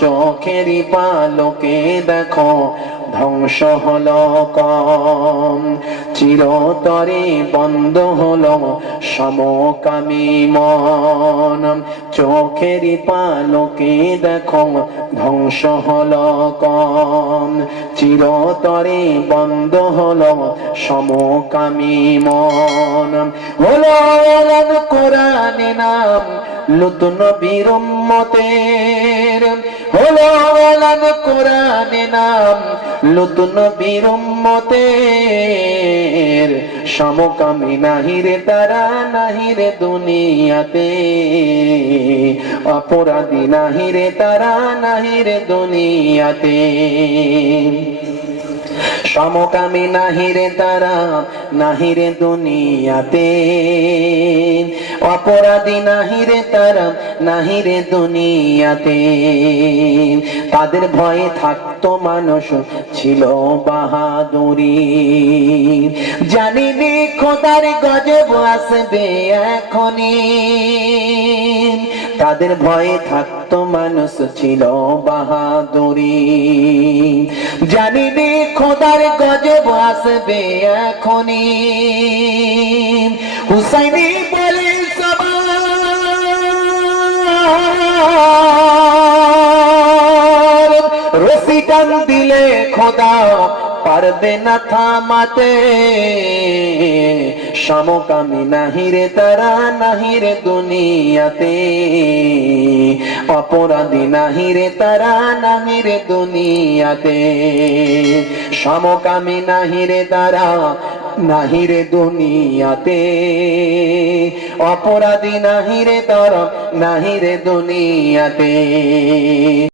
চোখেরই পালকে দেখো, ধ্বংস হলো কম। চিরতরে বন্ধ হলো সমকামী মন। চোখেরই পালকে দেখো, ধ্বংস হলো কম। চিরতরে বন্ধ হল সমকামী মন। হলো কোরআনে নাম, লুতুন বীরম্মতের হলো আলান কোরআনে নাম লুতুন বীরম্মতের সমকামী নাহিরে তারা নাহিরে দুনিয়াতে। অপরাধী নাহিরে তারা নাহিরে দুনিয়াতে। সমকামী নাহিরে তারা নাহিরে দুনিয়াতে। অপরাধী নাহিরে তারা নাহিরে দুনিয়াতে। তাদের ভয়ে থাকতো মানুষ, ছিল বাহাদুরি। জানিনি খোদার গজব আসবে এখনই। তাদের ভয়ে থাকতো মানুষ, ছিল বাহাদুরি। জানিনি খোদার গজব আসবে এখনই। হুসাইনি পারবে না থামাতে। সমকামী নাহিরে তারা নাহিরে দুনিয়াতে। অপরাধী নাহিরে তারা নাহিরে দুনিয়াতে। সমকামী নাহিরে তারা নাহিরে দুনিয়াতে। অপরাধী নাহিরে তারা নাহিরে দুনিয়াতে।